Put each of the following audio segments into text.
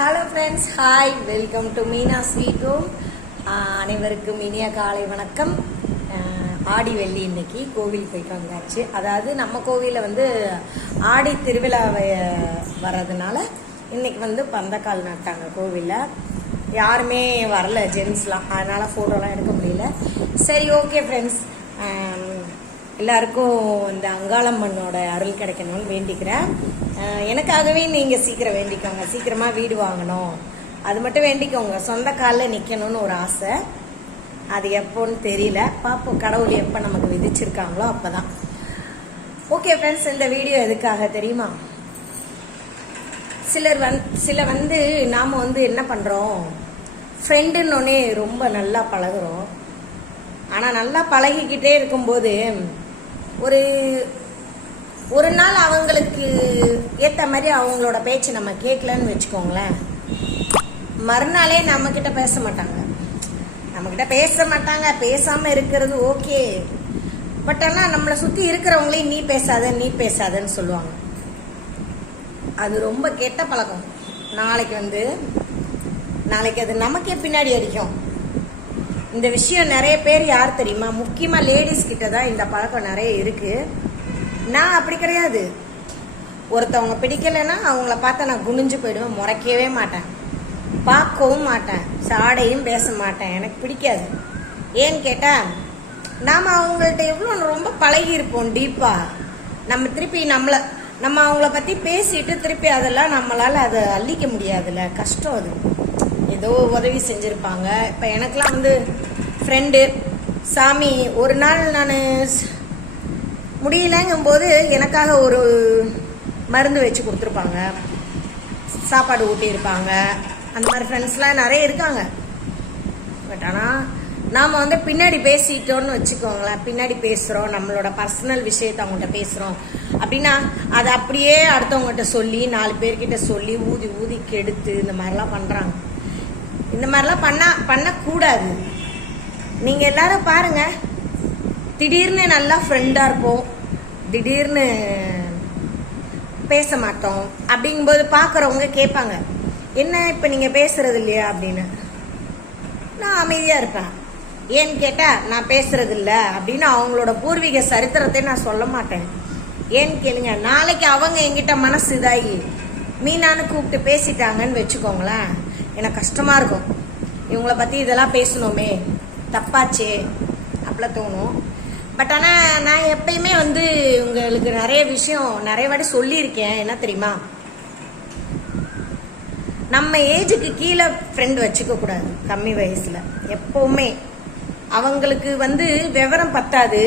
Hello friends, hi, welcome to Meena sweet home. அனைவருக்கும் இனிய காலை வணக்கம். ஆடி வெள்ளி இன்னைக்கு கோவில் போயிட்டு வந்தாச்சு. அதாவது நம்ம கோவிலில் ஆடி திருவிழா வர்றதுனால இன்னைக்கு பந்தக்கால் நட்டாங்க கோவிலில். யாருமே வரல, ஜென்ஸ்லாம், அதனால் ஃபோட்டோலாம் எடுக்க முடியல. சரி, ஓகே ஃப்ரெண்ட்ஸ், எல்லாருக்கும் இந்த அங்காளம்மனோட அருள் கிடைக்கணும்னு வேண்டிக்கிறேன். எனக்காகவே நீங்கள் சீக்கிரம் வேண்டிக்கோங்க, சீக்கிரமாக வீடு வாங்கணும், அது மட்டும் வேண்டிக்கோங்க. சொந்த காலில் நிற்கணும்னு ஒரு ஆசை. அது எப்போன்னு தெரியல, பார்ப்போம். கடவுள் எப்போ நமக்கு விதிச்சிருக்காங்களோ அப்போ தான். ஓகே ஃப்ரெண்ட்ஸ், இந்த வீடியோ எதுக்காக தெரியுமா? சில நாம் என்ன பண்ணுறோம், ஃப்ரெண்டுன்னொன்னே ரொம்ப நல்லா பழகுறோம். ஆனால் நல்லா பழகிக்கிட்டே இருக்கும்போது ஒரு நாள் அவங்களுக்கு ஏற்ற மாதிரி அவங்களோட பேச்சு நம்ம கேட்கலன்னு வச்சுக்கோங்களேன், மறுநாளே நம்மக்கிட்ட பேச மாட்டாங்க. பேசாமல் இருக்கிறது ஓகே, பட் ஆனால் நம்மளை சுற்றி இருக்கிறவங்களையும் நீ பேசாதன்னு சொல்லுவாங்க. அது ரொம்ப கெட்ட பழக்கம். நாளைக்கு அது நமக்கே பின்னாடி அடிக்கும். இந்த விஷயம் நிறைய பேர் யார் தெரியுமா? முக்கியமாக லேடிஸ் கிட்ட தான் இந்த பழக்கம் நிறைய இருக்கு. நான் அப்படி கிடையாது. ஒருத்தவங்க பிடிக்கலைன்னா அவங்கள பார்த்தா நான் குனிஞ்சு போயிடுவேன், முறைக்கவே மாட்டேன், பார்க்கவும் மாட்டேன், சாடையும் பேச மாட்டேன். எனக்கு பிடிக்காது. ஏன்னு கேட்டால், நாம் அவங்கள்ட்ட எவ்வளோ ரொம்ப பழகி இருப்போம் டீப்பாக. நம்ம அவங்கள பற்றி பேசிட்டு திருப்பி அதெல்லாம் நம்மளால் அதை அள்ளிக்க முடியாதுல்ல, கஷ்டம். அது ஏதோ உதவி செஞ்சுருப்பாங்க. இப்போ எனக்கெலாம் ஃப்ரெண்டு சாமி, ஒரு நாள் நான் முடியலங்கும்போது எனக்காக ஒரு மருந்து வச்சு கொடுத்துருப்பாங்க, சாப்பாடு ஊட்டியிருப்பாங்க. அந்த மாதிரி ஃப்ரெண்ட்ஸ்லாம் நிறைய இருக்காங்க. பட் ஆனால் நாம் பின்னாடி பேசிட்டோன்னு வச்சுக்கோங்களேன், பின்னாடி பேசுகிறோம், நம்மளோட பர்சனல் விஷயத்தை அவங்கள்ட்ட பேசுகிறோம் அப்படின்னா அதை அப்படியே அடுத்தவங்ககிட்ட சொல்லி 4 பேர்கிட்ட சொல்லி ஊதி கெடுத்து இந்த மாதிரிலாம் பண்ணுறாங்க. இந்த மாதிரிலாம் பண்ணக்கூடாது. நீங்கள் எல்லாரும் பாருங்க, திடீர்னு நல்லா ஃப்ரெண்டாக இருப்போம், திடீர்னு பேச மாட்டோம். அப்படிங்கும்போது பார்க்குறவங்க கேட்பாங்க, என்ன இப்போ நீங்கள் பேசுறது இல்லையா அப்படின்னு. நான் அமைதியாக இருப்பேன். ஏன்னு கேட்டால், நான் பேசுறது இல்லை அப்படின்னு அவங்களோட பூர்வீக சரித்திரத்தை நான் சொல்ல மாட்டேன். ஏன்னு கேளுங்க, நாளைக்கு அவங்க என்கிட்ட மனசு இதாகி மீனான்னு கூப்பிட்டு பேசிட்டாங்கன்னு வச்சுக்கோங்களேன், எனக்கு கஷ்டமாக இருக்கும். இவங்கள பற்றி இதெல்லாம் பேசணுமே, தப்பாச்சே அப்படிலாம் தோணும். பட் ஆனால் நான் எப்பயுமே உங்களுக்கு நிறைய விஷயம் நிறைய வாட்டி சொல்லியிருக்கேன். என்ன தெரியுமா? நம்ம ஏஜுக்கு கீழே ஃப்ரெண்டு வச்சுக்க கூடாது. கம்மி வயசில் எப்போவுமே அவங்களுக்கு விவரம் பத்தாது.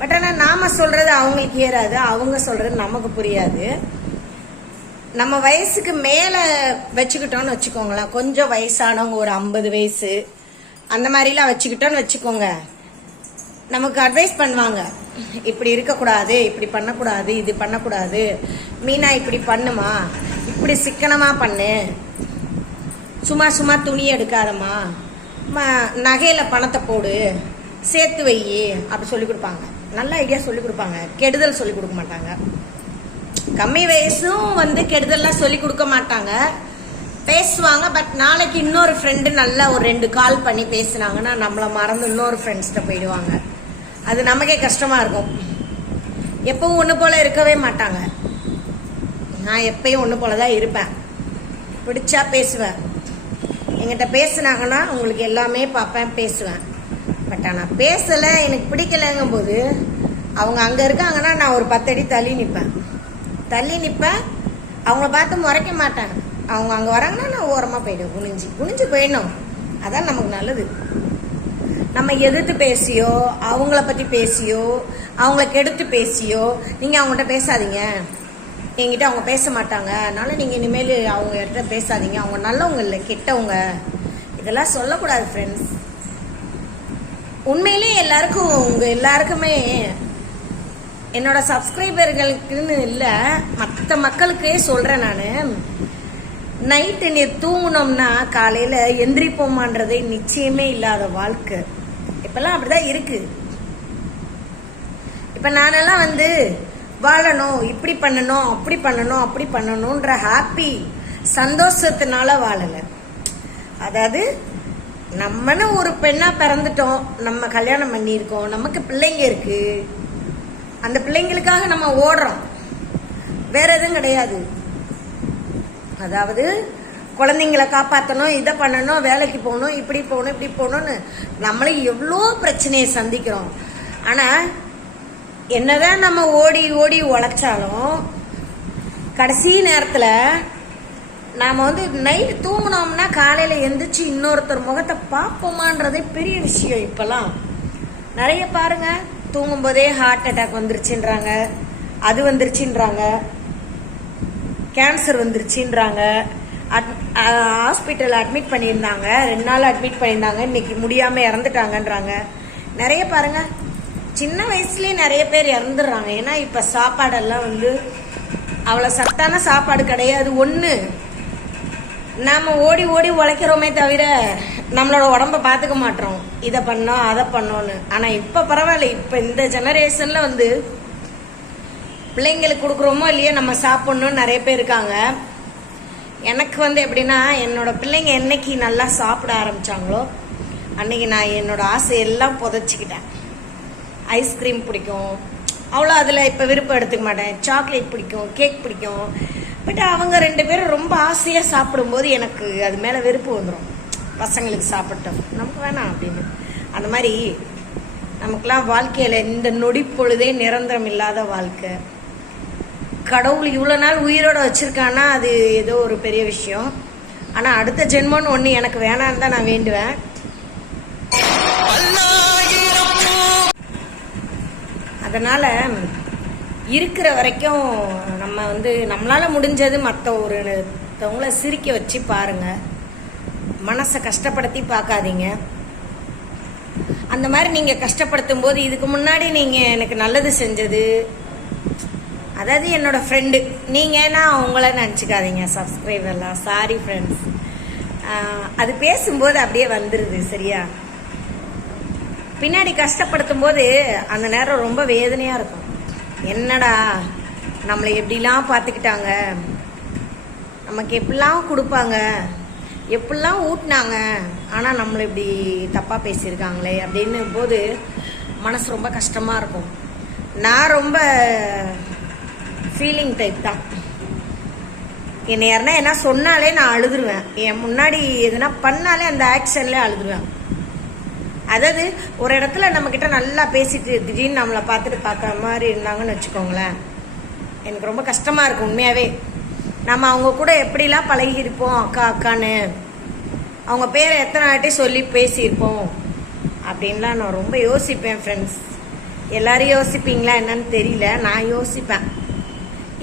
பட் ஆனால் நாம் சொல்கிறது அவங்களுக்கு ஏறாது, அவங்க சொல்கிறது நமக்கு புரியாது. நம்ம வயசுக்கு மேலே வச்சுக்கிட்டோன்னு வச்சுக்கோங்களேன், கொஞ்சம் வயசானவங்க ஒரு 50 வயசு அந்த மாதிரிலாம் வச்சுக்கிட்டோன்னு வச்சுக்கோங்க, நமக்கு அட்வைஸ் பண்ணுவாங்க. இப்படி இருக்கக்கூடாது, இப்படி பண்ணக்கூடாது, இது பண்ணக்கூடாது, மீனா இப்படி பண்ணுமா, இப்படி சிக்கனமாக பண்ணு, சும்மா துணி எடுக்காதம்மா, நகையில் பணத்தை போடு, சேர்த்து வை, அப்படி சொல்லி கொடுப்பாங்க. நல்ல ஐடியா சொல்லி கொடுப்பாங்க, கெடுதல் சொல்லி கொடுக்க மாட்டாங்க. கம்மி வயசும் கெடுதல்லாம் சொல்லி கொடுக்க மாட்டாங்க, பேசுவாங்க. பட் நாளைக்கு இன்னொரு ஃப்ரெண்டு நல்லா ஒரு 2 கால் பண்ணி பேசுனாங்கன்னா நம்மளை மறந்து இன்னொரு ஃப்ரெண்ட்ஸ்கிட்ட போயிடுவாங்க. அது நமக்கே கஷ்டமாக இருக்கும். எப்பவும் ஒன்று போல் இருக்கவே மாட்டாங்க. நான் எப்பயும் ஒன்று போல தான் இருப்பேன். பிடிச்சா பேசுவேன், என்கிட்ட பேசுனாங்கன்னா உங்களுக்கு எல்லாமே பார்ப்பேன், பேசுவேன். பட் ஆனால் பேசலை, எனக்கு பிடிக்கலைங்கும் போது அவங்க அங்கே இருக்காங்கன்னா நான் ஒரு 10 அடி தள்ளி நிற்பேன். அவங்கள பார்த்து முறைக்க மாட்டேன். அவங்க அங்கே வராங்கன்னா நான் ஓரமாக போயிடுவேன், குனிஞ்சு போயிடணும். அதான் நமக்கு நல்லது. நம்ம எதிர்த்து பேசியோ, அவங்கள பற்றி பேசியோ, அவங்கள கெடுத்து பேசியோ நீங்கள் அவங்கள்ட்ட பேசாதீங்க. என்கிட்ட அவங்க பேச மாட்டாங்க, அதனால நீங்கள் இனிமேல் அவங்க கிட்ட பேசாதீங்க, அவங்க நல்லவங்க இல்லை, கெட்டவங்க, இதெல்லாம் சொல்லக்கூடாது ஃப்ரெண்ட்ஸ். உண்மையிலே எல்லாருக்குமே என்னோட சப்ஸ்கிரைபர்களுக்குன்னு இல்லை, மற்ற மக்களுக்கே சொல்கிறேன். நான் நைட்டு நீ தூங்கினோம்னா காலையில் எந்திரிப்போமான்றதே நிச்சயமே இல்லாத வாழ்க்கை. இப்பெல்லாம் அப்படிதான் இருக்கு. இப்போ நானெல்லாம் வாழணும், இப்படி பண்ணணும், அப்படி பண்ணணுன்ற ஹாப்பி சந்தோஷத்தினால வாழலை. அதாவது நம்மன்னு ஒரு பெண்ணா பிறந்துட்டோம், நம்ம கல்யாணம் பண்ணியிருக்கோம், நமக்கு பிள்ளைங்க இருக்கு, அந்த பிள்ளைங்களுக்காக நம்ம ஓடுறோம், வேற எதுவும் கிடையாது. அதாவது குழந்தைங்களை காப்பாற்றணும், இதை பண்ணணும், வேலைக்கு போகணும், இப்படி போகணும், இப்படி போகணும்னு நம்மளே எவ்வளோ பிரச்சனையை சந்திக்கிறோம். ஆனால் என்னதான் நம்ம ஓடி ஓடி உழைச்சாலும் கடைசி நேரத்தில் நாம் வந்து நைட்டு தூங்கினோம்னா காலையில் எந்திரிச்சு இன்னொருத்தர் முகத்தை பார்ப்போமான்றதே பெரிய விஷயம். இப்போல்லாம் நிறைய பாருங்க, தூங்கும்போதே ஹார்ட் அட்டாக் வந்துருச்சுன்றாங்க, அது வந்துருச்சுன்றாங்க, கேன்சர் வந்துருச்சுன்றாங்க, ஹாஸ்பிட்டல் அட்மிட் பண்ணியிருந்தாங்க, 2 நாள் அட்மிட் பண்ணியிருந்தாங்க, இன்னைக்கு முடியாமல் இறந்துட்டாங்கன்றாங்க. நிறைய பாருங்க, சின்ன வயசுலேயே நிறைய பேர் இறந்துடுறாங்க. ஏன்னா இப்போ சாப்பாடெல்லாம் வந்து அவ்வளோ சத்தான சாப்பாடு கிடையாது. ஒன்று, நாம் ஓடி ஓடி உழைக்கிறோமே தவிர நம்மளோட உடம்ப பார்த்துக்க மாட்டோம், இதை பண்ணோம் அதை பண்ணோன்னு. ஆனால் இப்போ பரவாயில்ல, இப்போ இந்த ஜெனரேஷனில் வந்து பிள்ளைங்களுக்கு கொடுக்குறோமோ இல்லையோ நம்ம சாப்பிட்ணுன்னு நிறைய பேர் இருக்காங்க. எனக்கு வந்து எப்படின்னா, என்னோட பிள்ளைங்க என்னைக்கு நல்லா சாப்பிட ஆரம்பித்தாங்களோ அன்னைக்கு நான் என்னோட ஆசையெல்லாம் புதைச்சிக்கிட்டேன். ஐஸ்கிரீம் பிடிக்கும், அவ்வளோ அதில் இப்போ விருப்பம் எடுத்துக்க மாட்டேன். சாக்லேட் பிடிக்கும், கேக் பிடிக்கும். பட் அவங்க 2 பேரும் ரொம்ப ஆசையாக சாப்பிடும்போது எனக்கு அது மேலே வெறுப்பு வந்துடும். பசங்களுக்கு சாப்பிட்டோம், நமக்கு வேணாம் அப்படின்னு. அந்த மாதிரி நமக்கெல்லாம் வாழ்க்கையில் இந்த நொடி பொழுதே நிரந்தரம் இல்லாத வாழ்க்கை. கடவுள் இவ்வளோ நாள் உயிரோட வச்சுருக்கான்னா அது ஏதோ ஒரு பெரிய விஷயம். ஆனால் அடுத்த ஜென்மம்னு ஒன்று எனக்கு வேணான்னு தான் நான் வேண்டுவேன். அதனால் இருக்கிற வரைக்கும் நம்ம வந்து நம்மளால் முடிஞ்சது மற்ற ஒருத்தவங்கள சிரிக்க வச்சு பாருங்கள், மனசை கஷ்டப்படுத்தி பார்க்காதீங்க. அந்த மாதிரி நீங்கள் கஷ்டப்படுத்தும் போது இதுக்கு முன்னாடி நீங்கள் எனக்கு நல்லது செஞ்சது, அதாவது என்னோட ஃப்ரெண்டு நீங்கன்னா அவங்கள நினச்சிக்காதீங்க, சப்ஸ்கிரைபர்லாம், சாரி ஃப்ரெண்ட்ஸ். அது பேசும்போது அப்படியே வந்துடுது சரியா. பின்னாடி கஷ்டப்படுத்தும் போது அந்த நேரம் ரொம்ப வேதனையாக இருக்கும். என்னடா நம்மளை எப்படிலாம் பார்த்துக்கிட்டாங்க, நமக்கு எப்படிலாம் கொடுப்பாங்க, எப்படிலாம் ஊட்டினாங்க, ஆனால் நம்மளை இப்படி தப்பாக பேசியிருக்காங்களே அப்படின்னு போது மனசு ரொம்ப கஷ்டமாக இருக்கும். நான் ரொம்ப ஃபீலிங் டைப் தான். என்னை யாருன்னா என்ன சொன்னாலே நான் அழுதுருவேன். என் முன்னாடி எதுனா பண்ணாலே அந்த ஆக்ஷன்லேயே அழுதுருவேன். அதாவது ஒரு இடத்துல நம்மக்கிட்ட நல்லா பேசிட்டு திடீர்னு நம்மளை பார்த்துட்டு பார்க்குற மாதிரி இருந்தாங்கன்னு வச்சுக்கோங்களேன், எனக்கு ரொம்ப கஷ்டமாக இருக்கும் உண்மையாகவே. நம்ம அவங்க கூட எப்படிலாம் பழகியிருப்போம், அக்கா அக்கான்னு, அவங்க பேரை எத்தனை வாட்டி சொல்லி பேசியிருப்போம் அப்படின்லாம் நான் ரொம்ப யோசிப்பேன் ஃப்ரெண்ட்ஸ். எல்லாரும் யோசிப்பீங்களா என்னன்னு தெரியல, நான் யோசிப்பேன்.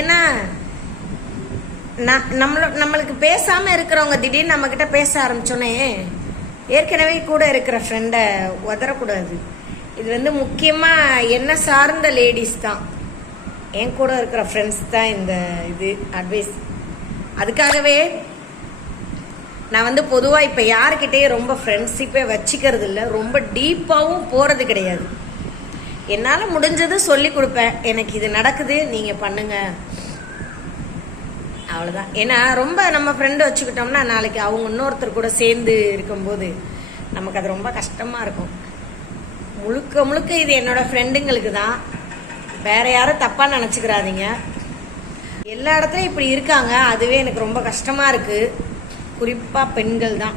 ஏன்னா நம்மளுக்கு பேசாமல் இருக்கிறவங்க திடீர்னு நம்மக்கிட்ட பேச ஆரம்பிச்சோன்னே ஏற்கனவே கூட இருக்கிற ஃப்ரெண்டை உதறக்கூடாது. இது வந்து முக்கியமாக என்ன சார்ந்த லேடிஸ் தான், என் கூட இருக்கிற ஃப்ரெண்ட்ஸ் தான் இந்த இது அட்வைஸ். அதுக்காகவே நான் வந்து பொதுவாக இப்போ யாருக்கிட்டே ரொம்ப ஃப்ரெண்ட்ஷிப்பே வச்சுக்கிறது இல்லை, ரொம்ப டீப்பாகவும் போகிறது கிடையாது. என்னால் முடிஞ்சது சொல்லி கொடுப்பேன், எனக்கு இது நடக்குது நீங்கள் பண்ணுங்க, அவ்வளோதான். ஏன்னா ரொம்ப நம்ம ஃப்ரெண்டு வச்சுக்கிட்டோம்னா நாளைக்கு அவங்க இன்னொருத்தர் கூட சேர்ந்து இருக்கும்போது நமக்கு அது ரொம்ப கஷ்டமாக இருக்கும். முழுக்க முழுக்க இது என்னோட ஃப்ரெண்டுங்களுக்கு தான், வேற யாரும் தப்பாக நினச்சிக்கிறாதீங்க. எல்லா இடத்துலையும் இப்படி இருக்காங்க, அதுவே எனக்கு ரொம்ப கஷ்டமாக இருக்குது. குறிப்பாக பெண்கள் தான்.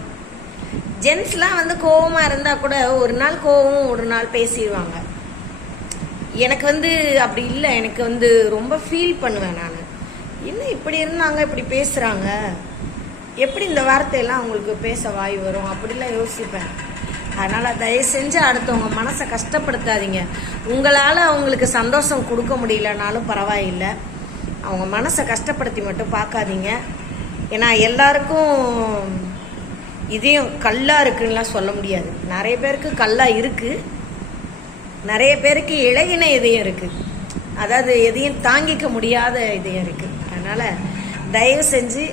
ஜென்ஸ்லாம் வந்து கோவமாக இருந்தால் கூட ஒரு நாள் கோவம் ஒரு நாள் பேசிடுவாங்க. எனக்கு வந்து அப்படி இல்லை, எனக்கு வந்து ரொம்ப ஃபீல் பண்ணுவேன் நான். என்ன இப்படி இருந்தாங்க, இப்படி பேசுகிறாங்க, எப்படி இந்த வார்த்தையெல்லாம் அவங்களுக்கு பேச வாய் வரும் அப்படிலாம் யோசிப்பேன். அதனால் தயவு செஞ்சு அடுத்தவங்க மனசை கஷ்டப்படுத்தாதீங்க. உங்களால் அவங்களுக்கு சந்தோஷம் கொடுக்க முடியலனாலும் பரவாயில்லை, அவங்க மனசை கஷ்டப்படுத்தி மட்டும் பார்க்காதீங்க. ஏன்னா எல்லாருக்கும் இதையும் கல்லாக இருக்குன்னுலாம் சொல்ல முடியாது. நிறைய பேருக்கு கல்லாக இருக்குது, நிறைய பேருக்கு இழகின இதயம் இருக்குது, அதாவது எதையும் தாங்கிக்க முடியாத இதயம் இருக்குது. அதனால் தயவு செஞ்சு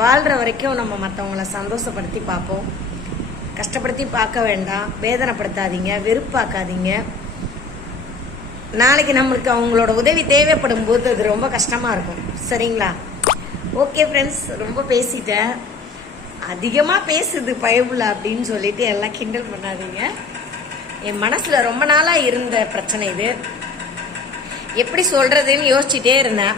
வாழ்கிற வரைக்கும் நம்ம மற்றவங்கள சந்தோஷப்படுத்தி பார்ப்போம், கஷ்டப்படுத்தி பார்க்க வேண்டாம், வேதனைப்படுத்தாதீங்க, வெறுப்பாக்காதீங்க. நாளைக்கு நம்மளுக்கு அவங்களோட உதவி தேவைப்படும் போது அது ரொம்ப கஷ்டமாக இருக்கும் சரிங்களா. ஓகே ஃப்ரெண்ட்ஸ், ரொம்ப பேசிட்டேன். அதிகமாக பேசுது பைபிள் அப்படின்னு சொல்லிட்டு எல்லாம் கிண்டல் பண்ணாதீங்க. என் மனசுல ரொம்ப நாளா இருந்த பிரச்சனை இது. எப்படி சொல்றதுன்னு யோசிச்சுட்டே இருந்தேன்.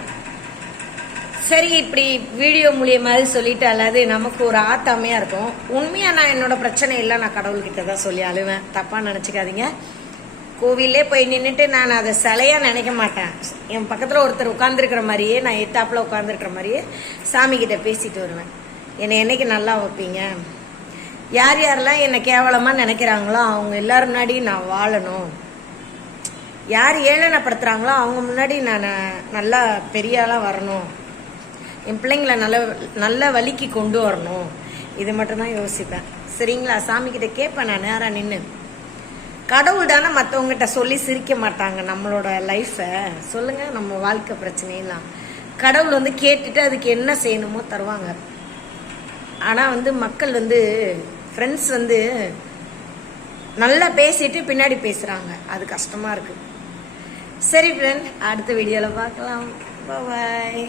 சரி, இப்படி வீடியோ மூலியமாக சொல்லிட்டு அல்லது நமக்கு ஒரு ஆத்தாமையா இருக்கும். உண்மையா நான் என்னோட பிரச்சனை எல்லாம் நான் கடவுள்கிட்ட தான் சொல்லி அழுவேன். தப்பா நினைச்சுக்காதீங்க. கோவிலே போய் நின்றுட்டு நான் அதை சிலையா நினைக்க மாட்டேன். என் பக்கத்துல ஒருத்தர் உட்கார்ந்துருக்கிற மாதிரியே, நான் எத்தாப்புல உட்கார்ந்துருக்கிற மாதிரியே சாமி கிட்ட பேசிட்டு வருவேன். என்னை என்னைக்கு நல்லா வைப்பீங்க, யார் யாரெல்லாம் என்னை கேவலமா நினைக்கிறாங்களோ அவங்க எல்லாரும் முன்னாடி நான் வாழணும், யார் ஏளனப்படுத்துறாங்களோ அவங்க முன்னாடி நான் நல்லா பெரிய ஆளா வரணும், என் பிள்ளைங்களை நல்ல வழிக்கு கொண்டு வரணும். இது மட்டும்தான் யோசிப்பேன். சரிங்களா? சாமி கிட்ட கேட்பேன் நான் நேரா நின்று. கடவுள் தானே மற்றவங்ககிட்ட சொல்லி சிரிக்க மாட்டாங்க நம்மளோட லைஃப்பை. சொல்லுங்க, நம்ம வாழ்க்கை பிரச்சனையெல்லாம் கடவுள் வந்து கேட்டுட்டு அதுக்கு என்ன செய்யணுமோ தருவாங்க. ஆனால் மக்கள் ஃப்ரெண்ட்ஸ் நல்லா பேசிட்டு பின்னாடி பேசுகிறாங்க. அது கஷ்டமாக இருக்கு. சரி ஃப்ரெண்ட், அடுத்த வீடியோவில் பார்க்கலாம். பாய்.